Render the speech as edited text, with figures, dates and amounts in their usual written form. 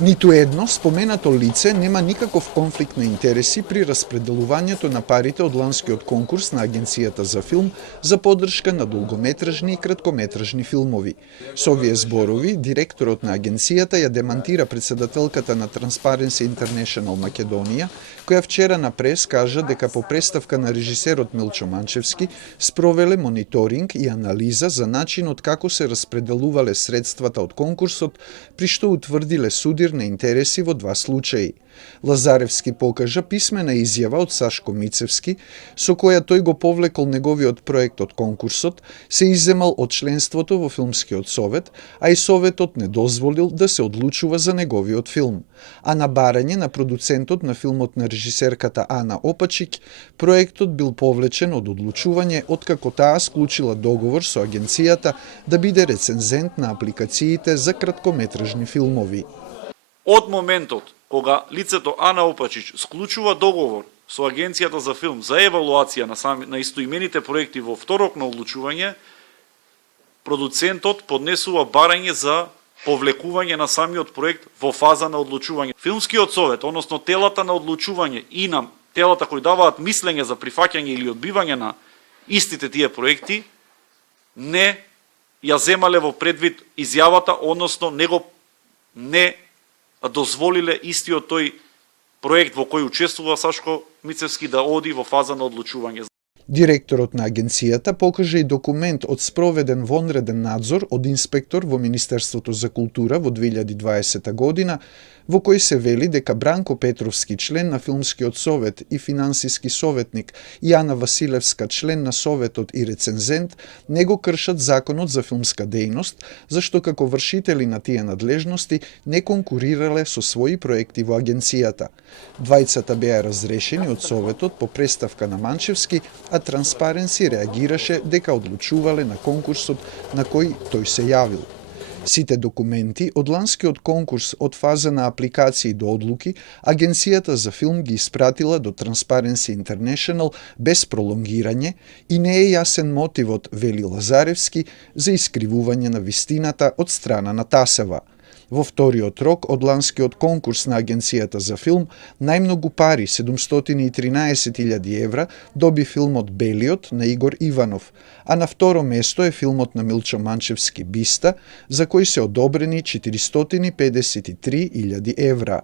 Ниту едно споменато лице нема никаков конфликт на интереси при распределувањето на парите од ланскиот конкурс на Агенцијата за филм за поддршка на долгометражни и краткометражни филмови. Со овие зборови, директорот на агенцијата ја демантира председателката на Transparency International Македонија, која вчера на прес кажа дека по представка на режисерот Милчо Манчевски спровеле мониторинг и анализа за начинот како се распределувале средствата од конкурсот, при што утврдиле судир на интереси во два случаи. Лазаревски покажа писмена изјава од Сашко Мицевски, со која тој го повлекол неговиот проект од конкурсот, се изземал од членството во Филмскиот совет, а и советот не дозволил да се одлучува за неговиот филм. А на барање на продуцентот на филмот на режисерката Ана Опачик, проектот бил повлечен од одлучување откако таа склучила договор со агенцијата да биде рецензент на апликациите за краткометражни филмови. Од моментот кога лицето Ана Опачич склучува договор со Агенцијата за филм за евалуација на истоимените проекти во второк на одлучување, продуцентот поднесува барање за повлекување на самиот проект во фаза на одлучување. Филмскиот совет, односно телата на одлучување и на телата кои даваат мислење за прифаќање или одбивање на истите тие проекти, не ја земале во предвид изјавата, односно не дозволиле истиот тој проект во кој учествува Сашко Мицевски да оди во фаза на одлучување. Директорот на агенцијата покажа и документ од спроведен вонреден надзор од инспектор во Министерството за култура во 2020 година, во кој се вели дека Бранко Петровски, член на Филмскиот совет и финансиски советник, и Ана Василевска, член на советот и рецензент, не го кршат законот за филмска дејност, зашто како вршители на тие надлежности не конкурирале со своји проекти во агенцијата. Двајцата беа разрешени од советот по представка на Манчевски, а Транспаренси реагираше дека одлучувале на конкурсот на кој тој се јавил. Сите документи од ланскиот конкурс од фаза на апликации до одлуки, Агенцијата за филм ги испратила до Transparency International без пролонгирање и не е јасен мотивот, вели Лазаревски, за искривување на вистината од страна на Тасева. Во вториот рок од ланскиот конкурс на Агенцијата за филм, најмногу пари, 713.000 евра, доби филмот Белиот на Игор Иванов, а на второ место е филмот на Милчо Манчевски Биста, за кој се одобрени 453.000 евра.